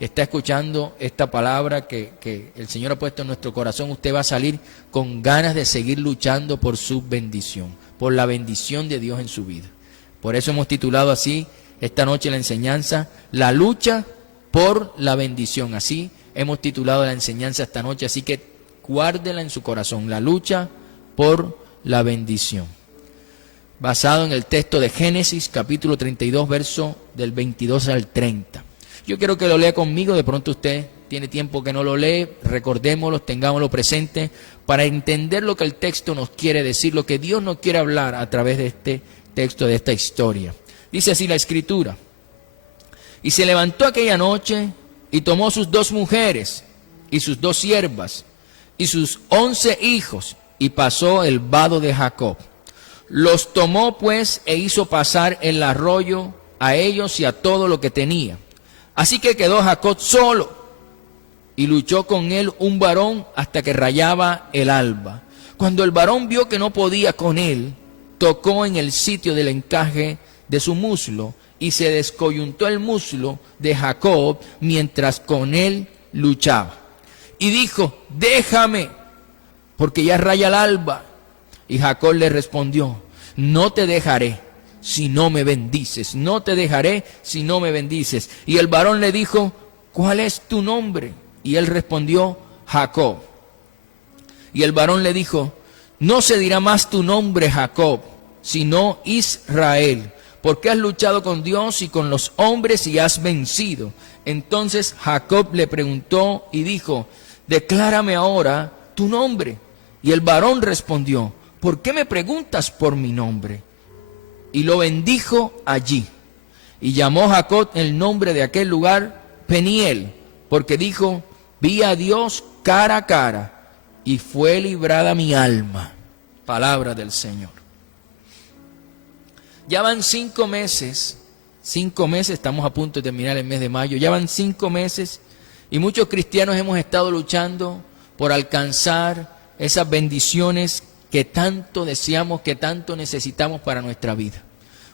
está escuchando esta palabra que el Señor ha puesto en nuestro corazón, usted va a salir con ganas de seguir luchando por su bendición, por la bendición de Dios en su vida. Por eso hemos titulado así esta noche la enseñanza, la lucha por la bendición. Así hemos titulado la enseñanza esta noche, así que guárdela en su corazón, la lucha por la bendición. Basado en el texto de Génesis, capítulo 32, verso del 22 al 30. Yo quiero que lo lea conmigo, de pronto usted tiene tiempo que no lo lee, recordémoslo, tengámoslo presente, para entender lo que el texto nos quiere decir, lo que Dios nos quiere hablar a través de este texto, de esta historia. Dice así la Escritura: y se levantó aquella noche y tomó sus 2 mujeres y sus 2 siervas y sus 11 hijos y pasó el vado de Jacob. Los tomó pues e hizo pasar el arroyo a ellos y a todo lo que tenía. Así que quedó Jacob solo y luchó con él un varón hasta que rayaba el alba. Cuando el varón vio que no podía con él, tocó en el sitio del encaje de su muslo y se descoyuntó el muslo de Jacob mientras con él luchaba. Y dijo: déjame, porque ya raya el alba. Y Jacob le respondió: no te dejaré si no me bendices, no te dejaré si no me bendices. Y el varón le dijo: ¿cuál es tu nombre? Y él respondió: Jacob. Y el varón le dijo: no se dirá más tu nombre Jacob, sino Israel, porque has luchado con Dios y con los hombres y has vencido. Entonces Jacob le preguntó y dijo: declárame ahora tu nombre. Y el varón respondió: ¿por qué me preguntas por mi nombre? Y lo bendijo allí. Y llamó Jacob el nombre de aquel lugar Peniel, porque dijo: vi a Dios cara a cara, y fue librada mi alma. Palabra del Señor. Ya van 5 meses, estamos a punto de terminar el mes de mayo, ya van 5 meses, y muchos cristianos hemos estado luchando por alcanzar esas bendiciones que tanto deseamos, que tanto necesitamos para nuestra vida.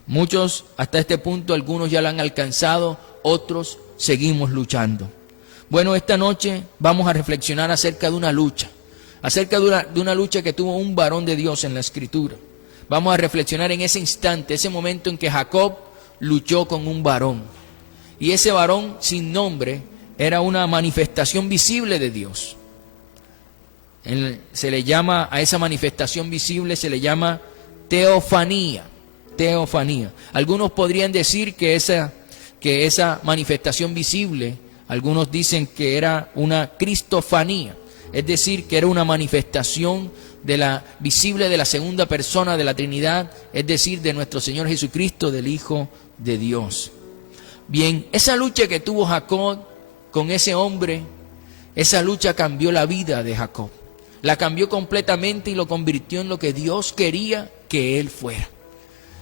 Muchos hasta este punto, algunos ya lo han alcanzado, otros seguimos luchando. Bueno, esta noche vamos a reflexionar acerca de una lucha, de una lucha que tuvo un varón de Dios en la Escritura. Vamos a reflexionar en ese instante, ese momento en que Jacob luchó con un varón. Y ese varón sin nombre era una manifestación visible de Dios. Se le llama, a esa manifestación visible se le llama teofanía. Teofanía. Algunos podrían decir que esa manifestación visible, algunos dicen que era una cristofanía, es decir, que era una manifestación visible de la segunda persona de la Trinidad, es decir, de nuestro Señor Jesucristo, del Hijo de Dios. Bien, esa lucha que tuvo Jacob con ese hombre, esa lucha cambió la vida de Jacob. La cambió completamente y lo convirtió en lo que Dios quería que él fuera.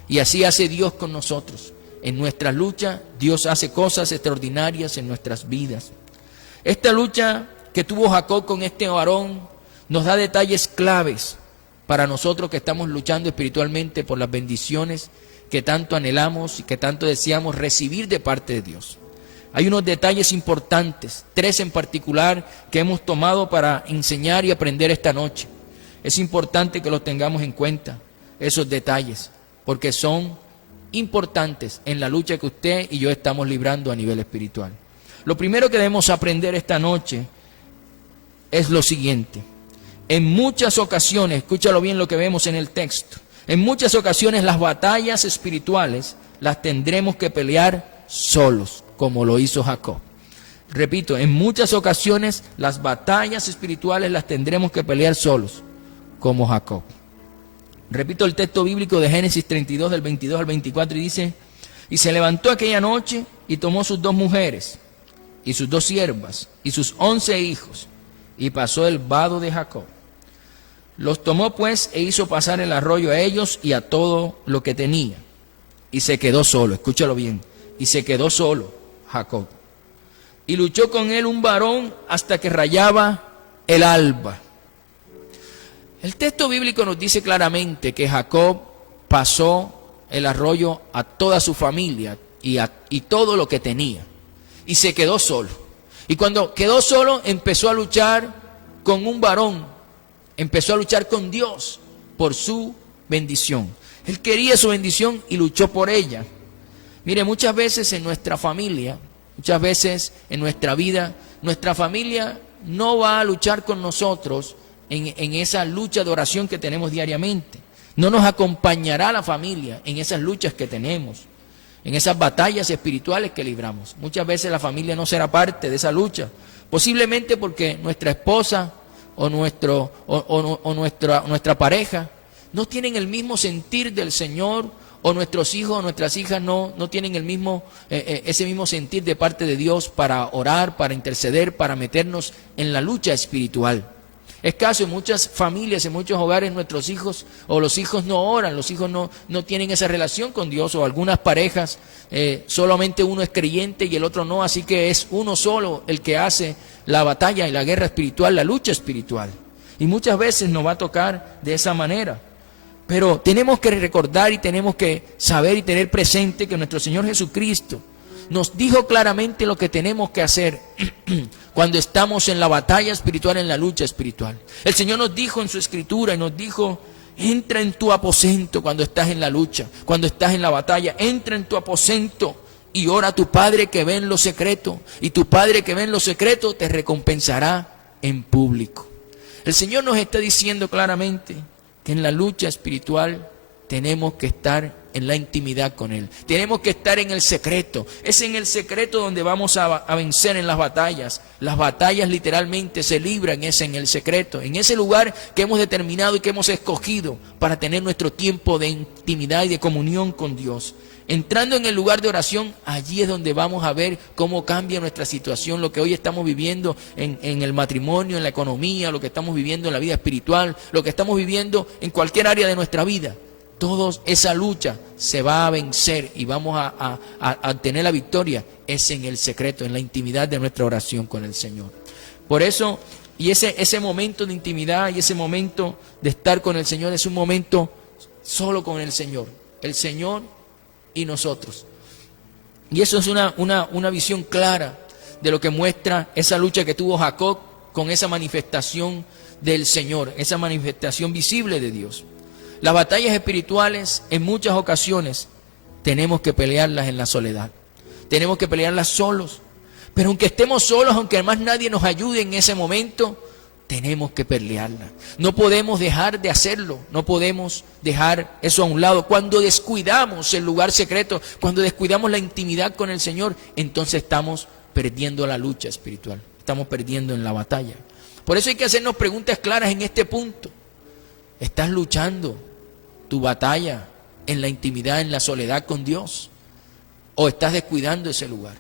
Y así hace Dios con nosotros. En nuestra lucha, Dios hace cosas extraordinarias en nuestras vidas. Esta lucha que tuvo Jacob con este varón nos da detalles claves para nosotros que estamos luchando espiritualmente por las bendiciones que tanto anhelamos y que tanto deseamos recibir de parte de Dios. Hay unos detalles importantes, 3 en particular, que hemos tomado para enseñar y aprender esta noche. Es importante que los tengamos en cuenta, esos detalles, porque son importantes en la lucha que usted y yo estamos librando a nivel espiritual. Lo primero que debemos aprender esta noche es lo siguiente. En muchas ocasiones, escúchalo bien lo que vemos en el texto, en muchas ocasiones las batallas espirituales las tendremos que pelear solos, como lo hizo Jacob. Repito, en muchas ocasiones las batallas espirituales las tendremos que pelear solos, como Jacob. Repito el texto bíblico de Génesis 32, del 22 al 24, y dice: y se levantó aquella noche y tomó sus 2 mujeres y sus 2 siervas y sus 11 hijos y pasó el vado de Jacob. Los tomó pues e hizo pasar el arroyo a ellos y a todo lo que tenía. Y se quedó solo, escúchalo bien, y se quedó solo Jacob. Y luchó con él un varón hasta que rayaba el alba. El texto bíblico nos dice claramente que Jacob pasó el arroyo a toda su familia y todo lo que tenía. y se quedó solo. Y cuando quedó solo empezó a luchar con un varón, empezó a luchar con Dios por su bendición. Él quería su bendición y luchó por ella. Mire, muchas veces en nuestra familia, muchas veces en nuestra vida, nuestra familia no va a luchar con nosotros en esa lucha de oración que tenemos diariamente. No nos acompañará la familia en esas luchas que tenemos, en esas batallas espirituales que libramos. Muchas veces la familia no será parte de esa lucha, posiblemente porque nuestra esposa o nuestra pareja no tienen el mismo sentir del Señor, o nuestros hijos o nuestras hijas no tienen el mismo, ese mismo sentir de parte de Dios para orar, para interceder, para meternos en la lucha espiritual. Es caso en muchas familias, en muchos hogares, nuestros hijos o los hijos no oran, los hijos no tienen esa relación con Dios, o algunas parejas solamente uno es creyente y el otro no, así que es uno solo el que hace la batalla y la guerra espiritual, la lucha espiritual. Y muchas veces nos va a tocar de esa manera. Pero tenemos que recordar y tenemos que saber y tener presente que nuestro Señor Jesucristo nos dijo claramente lo que tenemos que hacer cuando estamos en la batalla espiritual, en la lucha espiritual. El Señor nos dijo en su Escritura y nos dijo: entra en tu aposento cuando estás en la lucha, cuando estás en la batalla, entra en tu aposento y ora a tu Padre que ve en lo secreto, y tu Padre que ve en lo secreto te recompensará en público. El Señor nos está diciendo claramente que en la lucha espiritual tenemos que estar en la intimidad con Él. Tenemos que estar en el secreto. Es en el secreto donde vamos a vencer en las batallas. Las batallas literalmente se libran, es en el secreto, en ese lugar que hemos determinado y que hemos escogido para tener nuestro tiempo de intimidad y de comunión con Dios. Entrando en el lugar de oración, allí es donde vamos a ver cómo cambia nuestra situación, lo que hoy estamos viviendo en el matrimonio, en la economía, lo que estamos viviendo en la vida espiritual, lo que estamos viviendo en cualquier área de nuestra vida. Toda esa lucha se va a vencer y vamos a tener la victoria, es en el secreto, en la intimidad de nuestra oración con el Señor. Por eso, y ese momento de intimidad y ese momento de estar con el Señor es un momento solo con el Señor y nosotros. Y eso es una visión clara de lo que muestra esa lucha que tuvo Jacob con esa manifestación del Señor, esa manifestación visible de Dios. Las batallas espirituales en muchas ocasiones tenemos que pelearlas en la soledad, tenemos que pelearlas solos, pero aunque estemos solos, aunque más nadie nos ayude en ese momento, tenemos que pelearla. No podemos dejar de hacerlo, no podemos dejar eso a un lado. Cuando descuidamos el lugar secreto, cuando descuidamos la intimidad con el Señor, entonces estamos perdiendo la lucha espiritual, estamos perdiendo en la batalla. Por eso hay que hacernos preguntas claras en este punto. ¿Estás luchando tu batalla en la intimidad, en la soledad con Dios? ¿O estás descuidando ese lugar?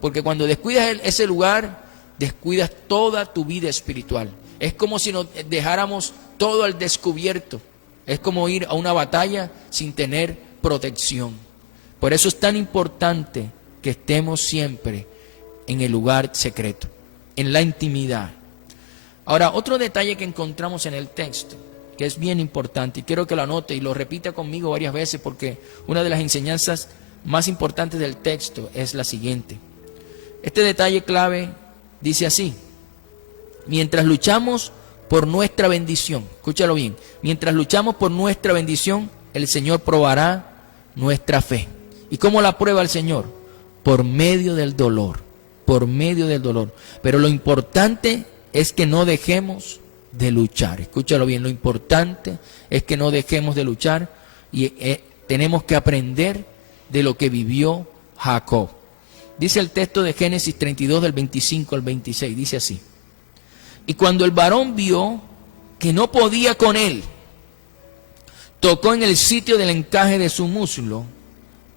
Porque cuando descuidas ese lugar, descuidas toda tu vida espiritual. Es como si nos dejáramos todo al descubierto. Es como ir a una batalla sin tener protección. Por eso es tan importante que estemos siempre en el lugar secreto, en la intimidad. Ahora, otro detalle que encontramos en el texto, que es bien importante, y quiero que lo anote y lo repita conmigo varias veces, porque una de las enseñanzas más importantes del texto es la siguiente. Este detalle clave dice así: mientras luchamos por nuestra bendición, escúchalo bien, mientras luchamos por nuestra bendición, el Señor probará nuestra fe. ¿Y cómo la prueba el Señor? Por medio del dolor, por medio del dolor. Pero lo importante es que no dejemos de luchar. Escúchalo bien, lo importante es que no dejemos de luchar y tenemos que aprender de lo que vivió Jacob. Dice el texto de Génesis 32 del 25 al 26, dice así: y cuando el varón vio que no podía con él, tocó en el sitio del encaje de su muslo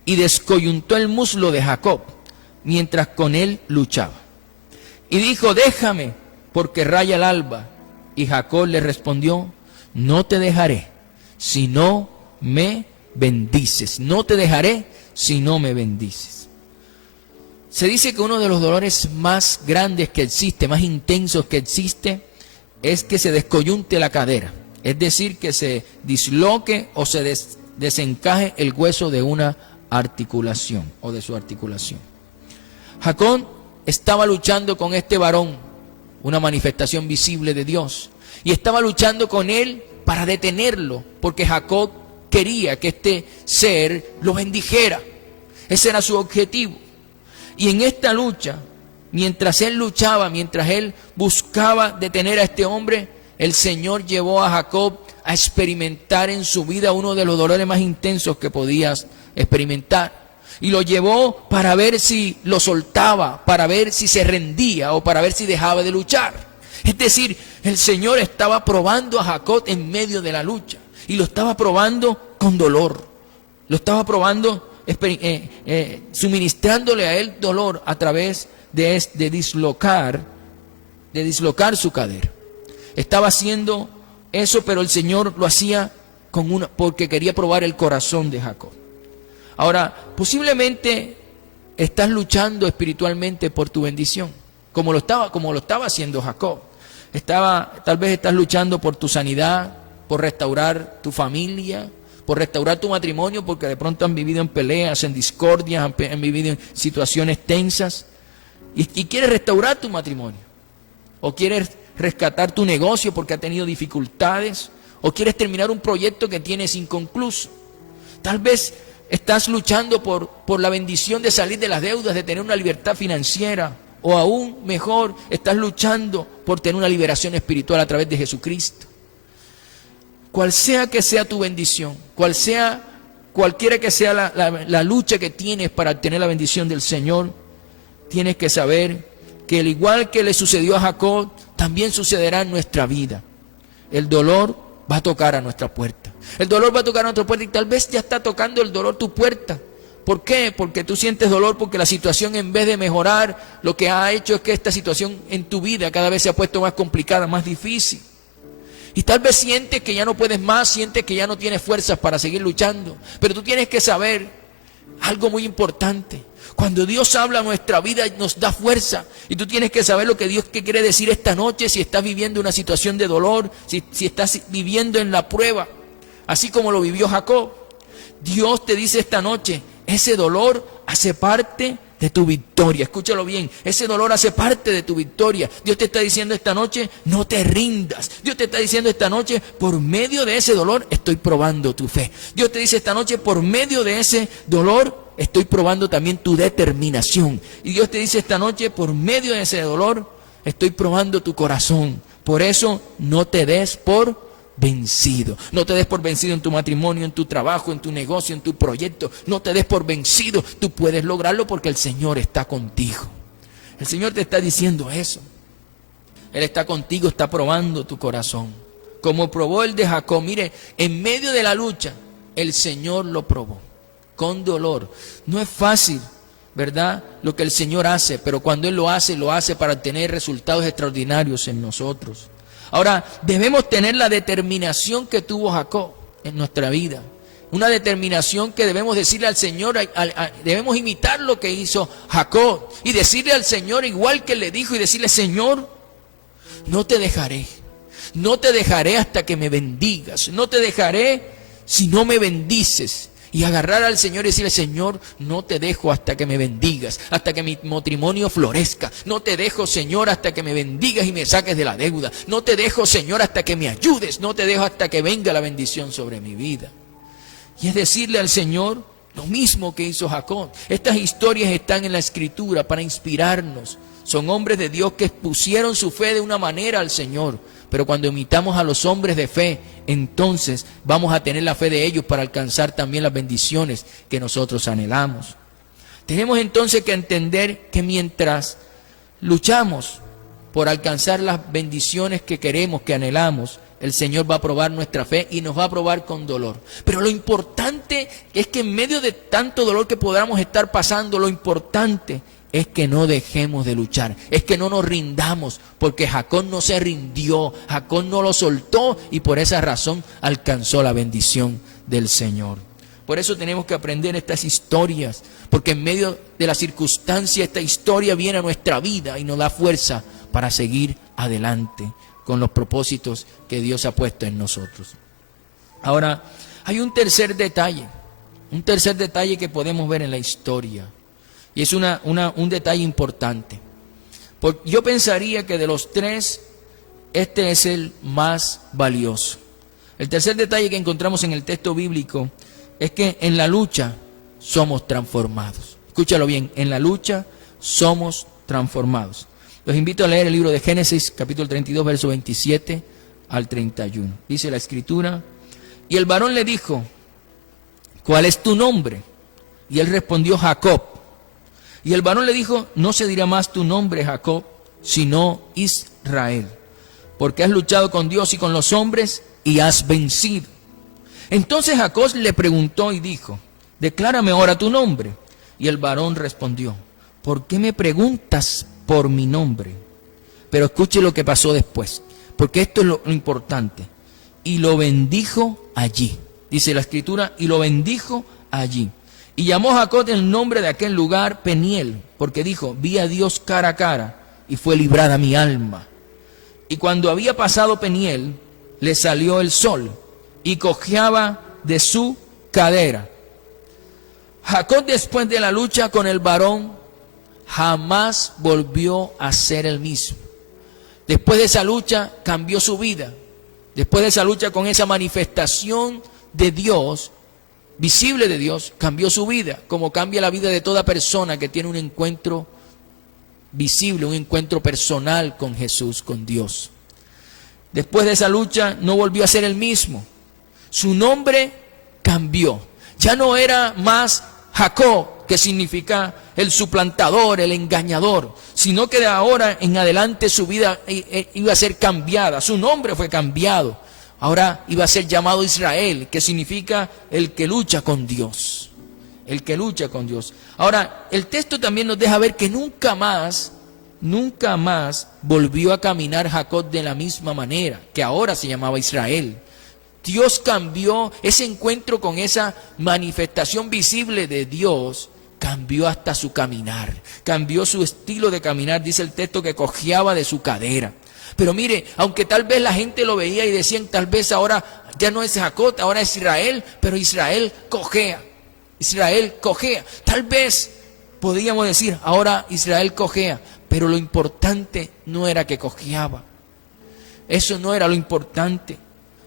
y descoyuntó el muslo de Jacob mientras con él luchaba. Y dijo: déjame, porque raya el alba. Y Jacob le respondió: no te dejaré si no me bendices. No te dejaré si no me bendices. Se dice que uno de los dolores más grandes que existe, más intensos que existe, es que se descoyunte la cadera. Es decir, que se disloque o se desencaje el hueso de una articulación o de su articulación. Jacob estaba luchando con este varón, una manifestación visible de Dios, y estaba luchando con él para detenerlo, porque Jacob quería que este ser lo bendijera. Ese era su objetivo. Y en esta lucha, mientras él luchaba, mientras él buscaba detener a este hombre, el Señor llevó a Jacob a experimentar en su vida uno de los dolores más intensos que podías experimentar. Y lo llevó para ver si lo soltaba, para ver si se rendía o para ver si dejaba de luchar. Es decir, el Señor estaba probando a Jacob en medio de la lucha. Y lo estaba probando con dolor. Lo estaba probando, suministrándole a él dolor a través de dislocar su cadera. Estaba haciendo eso, pero el Señor lo hacía porque quería probar el corazón de Jacob. Ahora, posiblemente estás luchando espiritualmente por tu bendición, como lo estaba haciendo Jacob. Tal vez estás luchando por tu sanidad, por restaurar tu familia, por restaurar tu matrimonio, porque de pronto han vivido en peleas, en discordias, han vivido en situaciones tensas, y quieres restaurar tu matrimonio, o quieres rescatar tu negocio porque ha tenido dificultades, o quieres terminar un proyecto que tienes inconcluso. Tal vez estás luchando por la bendición de salir de las deudas, de tener una libertad financiera, o aún mejor, estás luchando por tener una liberación espiritual a través de Jesucristo. Cual sea que sea tu bendición, cualquiera que sea la lucha que tienes para obtener la bendición del Señor, tienes que saber que al igual que le sucedió a Jacob, también sucederá en nuestra vida. El dolor va a tocar a nuestra puerta. El dolor va a tocar a nuestra puerta y tal vez ya está tocando el dolor tu puerta. ¿Por qué? Porque tú sientes dolor porque la situación, en vez de mejorar, lo que ha hecho es que esta situación en tu vida cada vez se ha puesto más complicada, más difícil. Y tal vez sientes que ya no puedes más, sientes que ya no tienes fuerzas para seguir luchando. Pero tú tienes que saber algo muy importante. Cuando Dios habla a nuestra vida, nos da fuerza. Y tú tienes que saber lo que Dios quiere decir esta noche, si estás viviendo una situación de dolor, si estás viviendo en la prueba, así como lo vivió Jacob. Dios te dice esta noche, ese dolor hace parte de tu victoria. Escúchalo bien, ese dolor hace parte de tu victoria. Dios te está diciendo esta noche, no te rindas. Dios te está diciendo esta noche, por medio de ese dolor estoy probando tu fe. Dios te dice esta noche, por medio de ese dolor estoy probando también tu determinación. Y Dios te dice esta noche, por medio de ese dolor estoy probando tu corazón. Por eso no te des por vencido. No te des por vencido en tu matrimonio, en tu trabajo, en tu negocio, en tu proyecto. No te des por vencido. Tú puedes lograrlo porque el Señor está contigo. El Señor te está diciendo eso. Él está contigo, está probando tu corazón. Como probó el de Jacob. Mire, en medio de la lucha, el Señor lo probó. Con dolor. No es fácil, ¿verdad?, lo que el Señor hace, pero cuando Él lo hace para tener resultados extraordinarios en nosotros. Ahora, debemos tener la determinación que tuvo Jacob en nuestra vida. Una determinación que debemos decirle al Señor, debemos imitar lo que hizo Jacob y decirle al Señor igual que le dijo y decirle, Señor, no te dejaré hasta que me bendigas, no te dejaré si no me bendices. Y agarrar al Señor y decirle, Señor, no te dejo hasta que me bendigas, hasta que mi matrimonio florezca. No te dejo, Señor, hasta que me bendigas y me saques de la deuda. No te dejo, Señor, hasta que me ayudes. No te dejo hasta que venga la bendición sobre mi vida. Y es decirle al Señor lo mismo que hizo Jacob. Estas historias están en la Escritura para inspirarnos. Son hombres de Dios que pusieron su fe de una manera al Señor. Pero cuando imitamos a los hombres de fe, entonces vamos a tener la fe de ellos para alcanzar también las bendiciones que nosotros anhelamos. Tenemos entonces que entender que mientras luchamos por alcanzar las bendiciones que queremos, que anhelamos, el Señor va a probar nuestra fe y nos va a probar con dolor. Pero lo importante es que en medio de tanto dolor que podamos estar pasando, lo importante es que no dejemos de luchar, es que no nos rindamos, porque Jacob no se rindió, Jacob no lo soltó y por esa razón alcanzó la bendición del Señor. Por eso tenemos que aprender estas historias, porque en medio de la circunstancia esta historia viene a nuestra vida y nos da fuerza para seguir adelante con los propósitos que Dios ha puesto en nosotros. Ahora, hay un tercer detalle que podemos ver en la historia. Y es un detalle importante. Yo pensaría que de los tres, este es el más valioso. El tercer detalle que encontramos en el texto bíblico es que en la lucha somos transformados. Escúchalo bien, en la lucha somos transformados. Los invito a leer el libro de Génesis, capítulo 32, verso 27 al 31. Dice la Escritura: y el varón le dijo, ¿cuál es tu nombre? Y él respondió, Jacob. Y el varón le dijo, no se dirá más tu nombre Jacob, sino Israel, porque has luchado con Dios y con los hombres y has vencido. Entonces Jacob le preguntó y dijo, declárame ahora tu nombre. Y el varón respondió, ¿por qué me preguntas por mi nombre? Pero escuche lo que pasó después, porque esto es lo importante. Y lo bendijo allí. Dice la Escritura, y lo bendijo allí. Y llamó Jacob el nombre de aquel lugar Peniel, porque dijo, vi a Dios cara a cara, y fue librada mi alma. Y cuando había pasado Peniel, le salió el sol, y cojeaba de su cadera. Jacob, después de la lucha con el varón, jamás volvió a ser el mismo. Después de esa lucha, cambió su vida. Después de esa lucha con esa manifestación de Dios, visible de Dios, cambió su vida, como cambia la vida de toda persona que tiene un encuentro visible, un encuentro personal con Jesús, con Dios. Después de esa lucha no volvió a ser el mismo. Su nombre cambió. Ya no era más Jacob, que significa el suplantador, el engañador, sino que de ahora en adelante su vida iba a ser cambiada. Su nombre fue cambiado. Ahora iba a ser llamado Israel, que significa el que lucha con Dios. El que lucha con Dios. Ahora, el texto también nos deja ver que nunca más volvió a caminar Jacob de la misma manera, que ahora se llamaba Israel. Dios cambió ese encuentro con esa manifestación visible de Dios, cambió hasta su caminar, cambió su estilo de caminar. Dice el texto que cojeaba de su cadera. Pero mire, aunque tal vez la gente lo veía y decían, tal vez ahora ya no es Jacob, ahora es Israel, pero Israel cojea. Israel cojea. Tal vez podríamos decir, ahora Israel cojea, pero lo importante no era que cojeaba. Eso no era lo importante.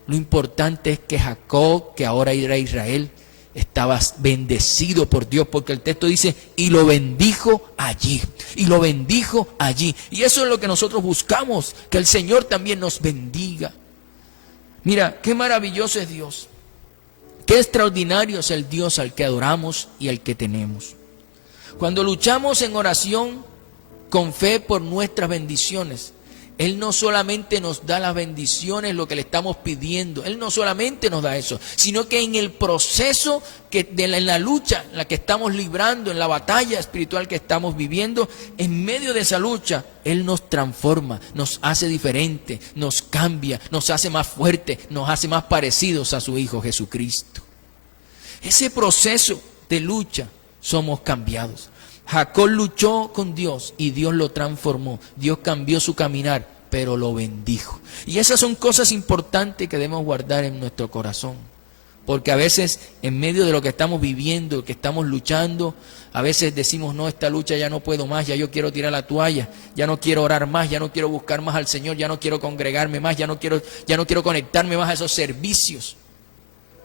Lo importante es que Jacob, que ahora era Israel, estaba bendecido por Dios, porque el texto dice, y lo bendijo allí, y lo bendijo allí. Y eso es lo que nosotros buscamos, que el Señor también nos bendiga. Mira, qué maravilloso es Dios, qué extraordinario es el Dios al que adoramos y al que tenemos. Cuando luchamos en oración con fe por nuestras bendiciones, Él no solamente nos da las bendiciones, lo que le estamos pidiendo. Él no solamente nos da eso, sino que en el proceso, en la lucha en la que estamos librando, en la batalla espiritual que estamos viviendo, en medio de esa lucha, Él nos transforma, nos hace diferente, nos cambia, nos hace más fuertes, nos hace más parecidos a su Hijo Jesucristo. Ese proceso de lucha somos cambiados. Jacob luchó con Dios y Dios lo transformó. Dios cambió su caminar, pero lo bendijo. Y esas son cosas importantes que debemos guardar en nuestro corazón. Porque a veces, en medio de lo que estamos viviendo, que estamos luchando, a veces decimos, no, esta lucha ya no puedo más, ya yo quiero tirar la toalla, ya no quiero orar más, ya no quiero buscar más al Señor, ya no quiero congregarme más, ya no quiero conectarme más a esos servicios.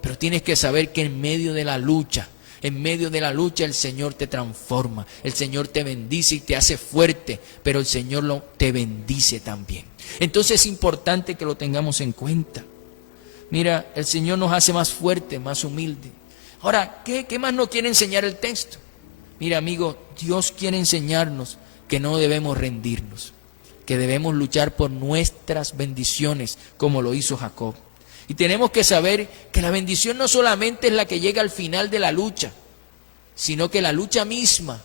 Pero tienes que saber que en medio de la lucha, el Señor te transforma, el Señor te bendice y te hace fuerte, pero el Señor te bendice también. Entonces es importante que lo tengamos en cuenta. Mira, el Señor nos hace más fuerte, más humilde. Ahora, ¿qué más nos quiere enseñar el texto? Mira, amigo, Dios quiere enseñarnos que no debemos rendirnos, que debemos luchar por nuestras bendiciones, como lo hizo Jacob. Y tenemos que saber que la bendición no solamente es la que llega al final de la lucha, sino que la lucha misma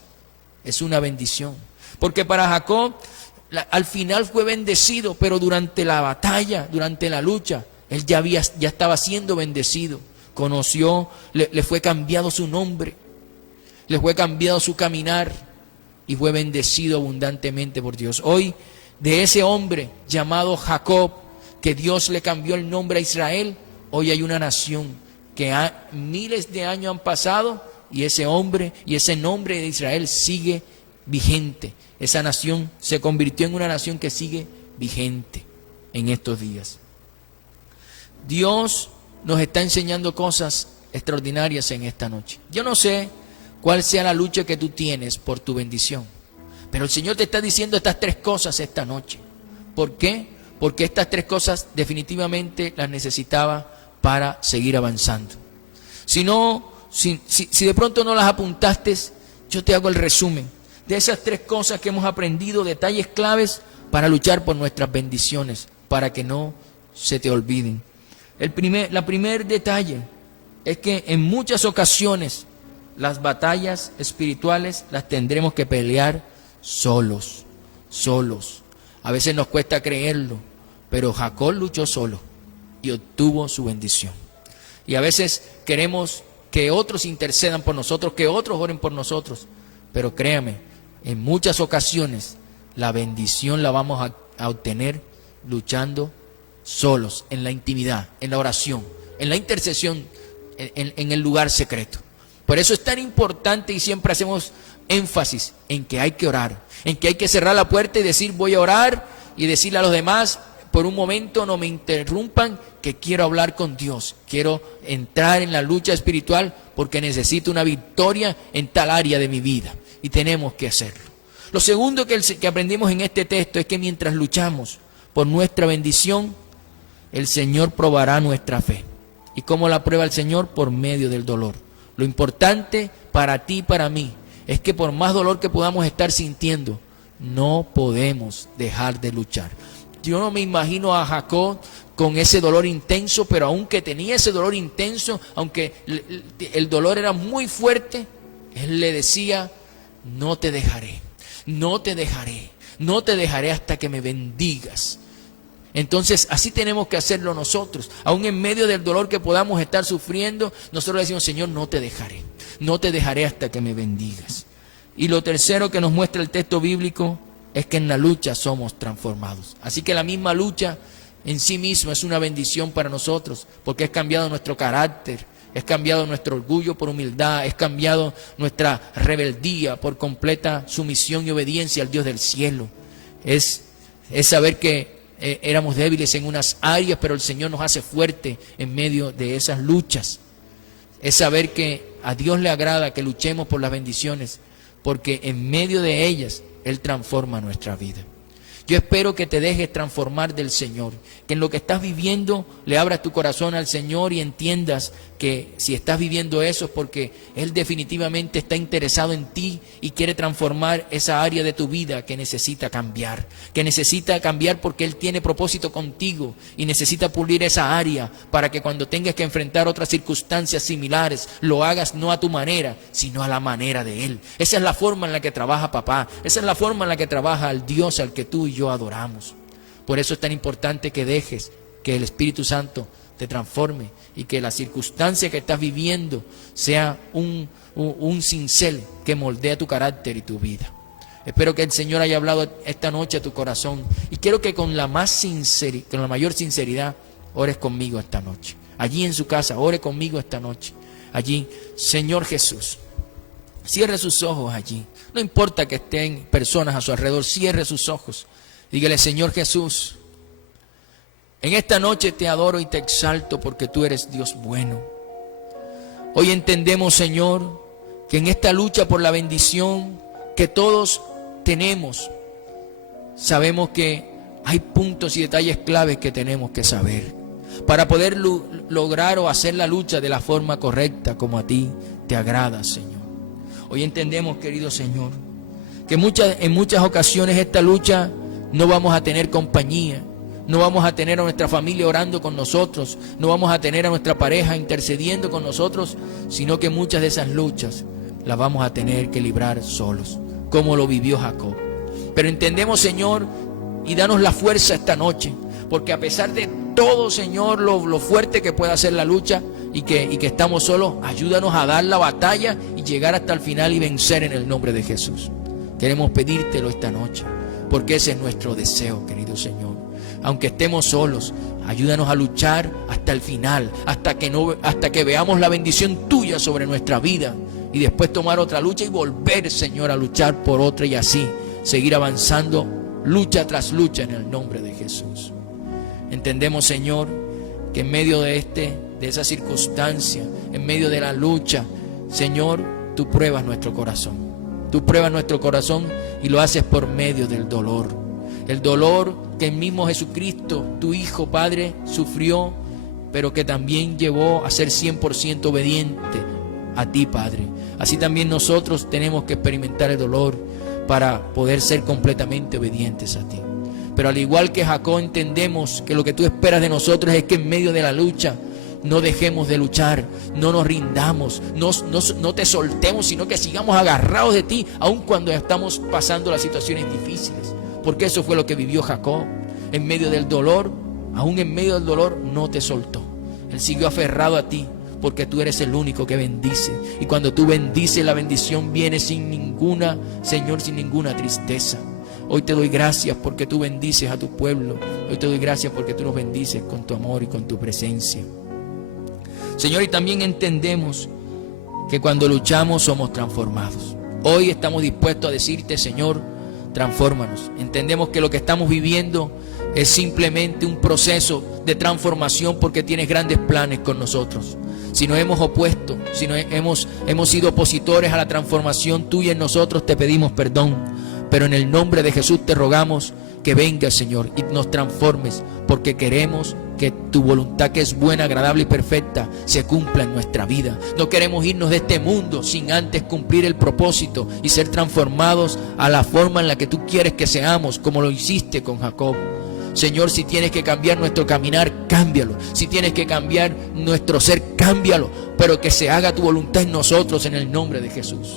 es una bendición. Porque para Jacob, al final fue bendecido, pero durante la batalla, durante la lucha, él ya estaba siendo bendecido. Conoció, le fue cambiado su nombre, le fue cambiado su caminar y fue bendecido abundantemente por Dios. Hoy, de ese hombre llamado Jacob, que Dios le cambió el nombre a Israel, hoy hay una nación que miles de años han pasado y ese hombre y ese nombre de Israel sigue vigente. Esa nación se convirtió en una nación que sigue vigente en estos días. Dios nos está enseñando cosas extraordinarias en esta noche. Yo no sé cuál sea la lucha que tú tienes por tu bendición, pero el Señor te está diciendo estas tres cosas esta noche. ¿Por qué? Porque estas tres cosas definitivamente las necesitaba para seguir avanzando. Si de pronto no las apuntaste, yo te hago el resumen de esas tres cosas que hemos aprendido, detalles claves para luchar por nuestras bendiciones, para que no se te olviden. La primer detalle es que en muchas ocasiones las batallas espirituales las tendremos que pelear solos. A veces nos cuesta creerlo, pero Jacob luchó solo y obtuvo su bendición. Y a veces queremos que otros intercedan por nosotros, que otros oren por nosotros, pero créame, en muchas ocasiones la bendición la vamos a obtener luchando solos, en la intimidad, en la oración, en la intercesión, en el lugar secreto. Por eso es tan importante y siempre hacemos énfasis en que hay que orar, en que hay que cerrar la puerta y decir voy a orar y decirle a los demás, por un momento no me interrumpan, que quiero hablar con Dios, quiero entrar en la lucha espiritual porque necesito una victoria en tal área de mi vida y tenemos que hacerlo. Lo segundo que aprendimos en este texto es que mientras luchamos por nuestra bendición, el Señor probará nuestra fe. ¿Y cómo la prueba el Señor? Por medio del dolor. Lo importante para ti y para mí es que por más dolor que podamos estar sintiendo, no podemos dejar de luchar. Yo no me imagino a Jacob con ese dolor intenso, pero aunque tenía ese dolor intenso, aunque el dolor era muy fuerte, él le decía, no te dejaré, no te dejaré, no te dejaré hasta que me bendigas. Entonces así tenemos que hacerlo nosotros, aún en medio del dolor que podamos estar sufriendo, nosotros decimos, Señor, no te dejaré hasta que me bendigas. Y lo tercero que nos muestra el texto bíblico es que en la lucha somos transformados. Así que la misma lucha en sí misma es una bendición para nosotros, porque es cambiado nuestro carácter, es cambiado nuestro orgullo por humildad, es cambiado nuestra rebeldía por completa sumisión y obediencia al Dios del cielo. Es saber que éramos débiles en unas áreas, pero el Señor nos hace fuerte en medio de esas luchas. Es saber que a Dios le agrada que luchemos por las bendiciones, porque en medio de ellas Él transforma nuestra vida. Yo espero que te dejes transformar del Señor, que en lo que estás viviendo le abras tu corazón al Señor y entiendas que si estás viviendo eso es porque Él definitivamente está interesado en ti y quiere transformar esa área de tu vida que necesita cambiar porque Él tiene propósito contigo y necesita pulir esa área para que cuando tengas que enfrentar otras circunstancias similares, lo hagas no a tu manera, sino a la manera de Él. Esa es la forma en la que trabaja papá, esa es la forma en la que trabaja el Dios al que tú y yo adoramos. Por eso es tan importante que dejes que el Espíritu Santo te transforme y que la circunstancia que estás viviendo sea un cincel que moldea tu carácter y tu vida. Espero que el Señor haya hablado esta noche a tu corazón y quiero que con la mayor sinceridad ores conmigo esta noche. Allí en su casa, ore conmigo esta noche. Allí, Señor Jesús, cierre sus ojos allí. No importa que estén personas a su alrededor, cierre sus ojos. Dígale, Señor Jesús, en esta noche te adoro y te exalto porque tú eres Dios bueno. Hoy entendemos, Señor, que en esta lucha por la bendición que todos tenemos, sabemos que hay puntos y detalles claves que tenemos que saber para poder lograr o hacer la lucha de la forma correcta como a ti te agrada, Señor. Hoy entendemos, querido Señor, que en muchas ocasiones esta lucha no vamos a tener compañía, no vamos a tener a nuestra familia orando con nosotros, no vamos a tener a nuestra pareja intercediendo con nosotros, sino que muchas de esas luchas las vamos a tener que librar solos, como lo vivió Jacob. Pero entendemos, Señor, y danos la fuerza esta noche, porque a pesar de todo, Señor, lo fuerte que pueda ser la lucha y que estamos solos, ayúdanos a dar la batalla y llegar hasta el final y vencer en el nombre de Jesús. Queremos pedírtelo esta noche, porque ese es nuestro deseo, querido Señor. Aunque estemos solos, ayúdanos a luchar hasta el final, hasta que veamos la bendición tuya sobre nuestra vida y después tomar otra lucha y volver, Señor, a luchar por otra y así seguir avanzando lucha tras lucha en el nombre de Jesús. Entendemos, Señor, que en medio de esa circunstancia, en medio de la lucha, Señor, tú pruebas nuestro corazón. Tú pruebas nuestro corazón y lo haces por medio del dolor. El dolor que el mismo Jesucristo, tu Hijo, Padre, sufrió, pero que también llevó a ser 100% obediente a ti, Padre. Así también nosotros tenemos que experimentar el dolor para poder ser completamente obedientes a ti. Pero al igual que Jacob, entendemos que lo que tú esperas de nosotros es que en medio de la lucha no dejemos de luchar, no nos rindamos, no te soltemos, sino que sigamos agarrados de ti, aun cuando estamos pasando las situaciones difíciles. Porque eso fue lo que vivió Jacob. En medio del dolor, aún en medio del dolor, no te soltó. Él siguió aferrado a ti, porque tú eres el único que bendice. Y cuando tú bendices, la bendición viene sin ninguna, Señor, sin ninguna tristeza. Hoy te doy gracias porque tú bendices a tu pueblo. Hoy te doy gracias porque tú nos bendices con tu amor y con tu presencia. Señor, y también entendemos que cuando luchamos somos transformados. Hoy estamos dispuestos a decirte, Señor, transfórmanos. Entendemos que lo que estamos viviendo es simplemente un proceso de transformación porque tienes grandes planes con nosotros. Si nos hemos opuesto, si hemos sido opositores a la transformación tuya en nosotros, te pedimos perdón. Pero en el nombre de Jesús te rogamos que vengas, Señor, y nos transformes, porque queremos que tu voluntad, que es buena, agradable y perfecta, se cumpla en nuestra vida. No queremos irnos de este mundo sin antes cumplir el propósito y ser transformados a la forma en la que tú quieres que seamos, como lo hiciste con Jacob. Señor, si tienes que cambiar nuestro caminar, cámbialo. Si tienes que cambiar nuestro ser, cámbialo. Pero que se haga tu voluntad en nosotros, en el nombre de Jesús.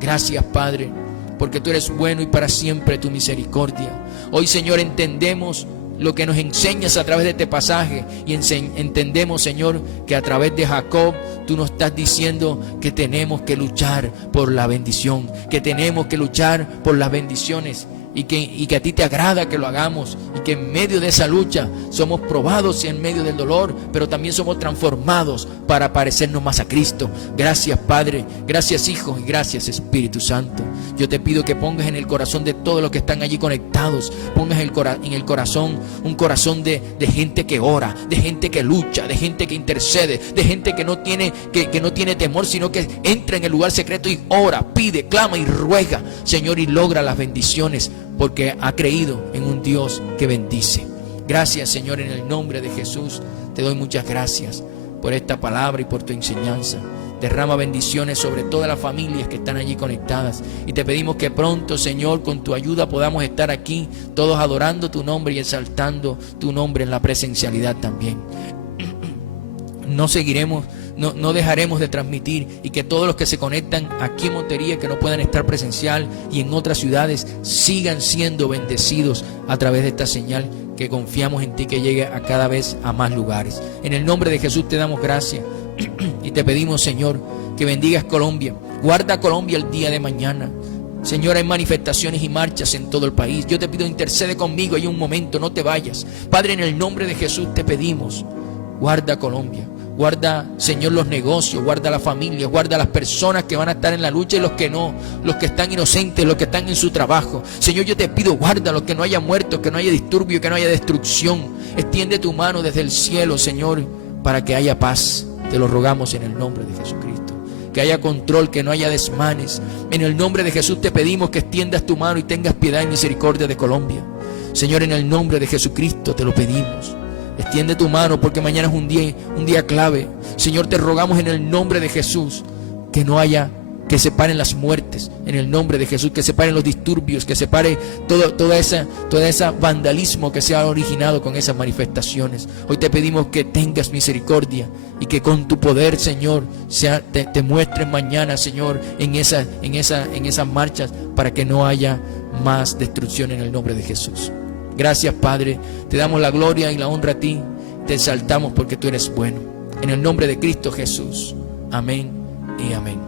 Gracias, Padre, porque tú eres bueno y para siempre tu misericordia. Hoy, Señor, entendemos lo que nos enseñas a través de este pasaje y entendemos, Señor, que a través de Jacob tú nos estás diciendo que tenemos que luchar por la bendición, que tenemos que luchar por las bendiciones y que a ti te agrada que lo hagamos y que en medio de esa lucha somos probados en medio del dolor, pero también somos transformados para parecernos más a Cristo. Gracias, Padre, gracias, Hijo, y gracias, Espíritu Santo. Yo te pido que pongas en el corazón de todos los que están allí conectados, pongas en el corazón un corazón de gente que ora, de gente que lucha, de gente que intercede, de gente que no tiene temor, sino que entra en el lugar secreto y ora, pide, clama y ruega, Señor, y logra las bendiciones, porque ha creído en un Dios que bendice. Gracias, Señor, en el nombre de Jesús. Te doy muchas gracias por esta palabra y por tu enseñanza. Derrama bendiciones sobre todas las familias que están allí conectadas. Y te pedimos que pronto, Señor, con tu ayuda podamos estar aquí, todos adorando tu nombre y exaltando tu nombre en la presencialidad también. No dejaremos de transmitir, y que todos los que se conectan aquí en Montería, que no puedan estar presencial, y en otras ciudades, sigan siendo bendecidos a través de esta señal, que confiamos en ti que llegue a cada vez a más lugares. En el nombre de Jesús te damos gracias y te pedimos, Señor, que bendigas Colombia. Guarda a Colombia el día de mañana. Señor, hay manifestaciones y marchas en todo el país. Yo te pido, intercede conmigo hay un momento, no te vayas. Padre, en el nombre de Jesús te pedimos, guarda a Colombia. Guarda, Señor, los negocios, guarda las familias, guarda las personas que van a estar en la lucha y los que no, los que están inocentes, los que están en su trabajo. Señor, yo te pido, guárdalos, que no haya muertos, que no haya disturbio, que no haya destrucción. Extiende tu mano desde el cielo, Señor, para que haya paz. Te lo rogamos en el nombre de Jesucristo. Que haya control, que no haya desmanes. En el nombre de Jesús te pedimos que extiendas tu mano y tengas piedad y misericordia de Colombia. Señor, en el nombre de Jesucristo te lo pedimos. Extiende tu mano, porque mañana es un día clave. Señor, te rogamos en el nombre de Jesús que se paren las muertes, en el nombre de Jesús, que se paren los disturbios, que se pare todo ese vandalismo que se ha originado con esas manifestaciones. Hoy te pedimos que tengas misericordia y que con tu poder, Señor, te muestres mañana, Señor, en esas marchas, para que no haya más destrucción en el nombre de Jesús. Gracias, Padre, te damos la gloria y la honra a ti, te exaltamos porque tú eres bueno. En el nombre de Cristo Jesús, amén y amén.